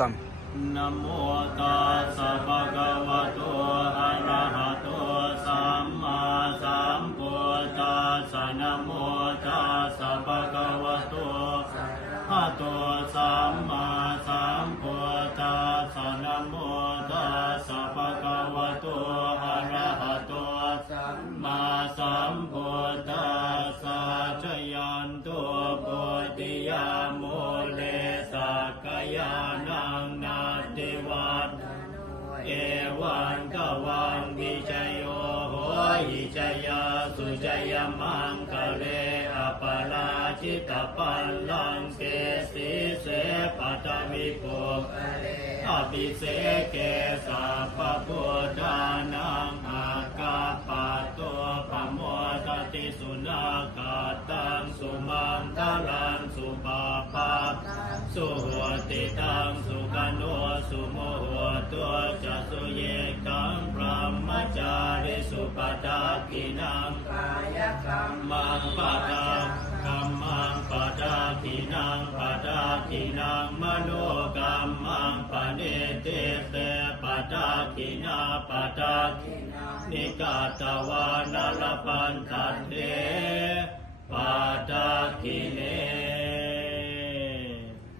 ตังนะโมตัสสะภะคะวะโตอะระหะโตสัมมาสัมพุทธัสสะนะโมตัสสะภะคะวะโตอะระหะโตสัมมาสัมพุทธัสสะนะโมตัสสะภะคะวะโตอะระหะโตสัมมาสัมพุทธัสสะชยันตุปุติยาโมเลสักกายานังนาติวัตเอวันกวังวิจโยโหหิจยาสุจยมังคะเลอปราชิตปัลลังเกสีเสปัตมิโกอภิเสเกสัพพพุทธานังอากาปะโตปะโมทติสุนาคาตังสุมังคลังสุปาปาสุโหติตังสุขันโนสุโมโหตัวจัสสุเยกังพระมจาริสุปตากินังกายกรรมังปะทากัมมังปะทากินังปะทากินังมโนกัมมังปะเนติเตปะทากินาปะทากินานิกาตวานลปันทัตเตปะทากิเน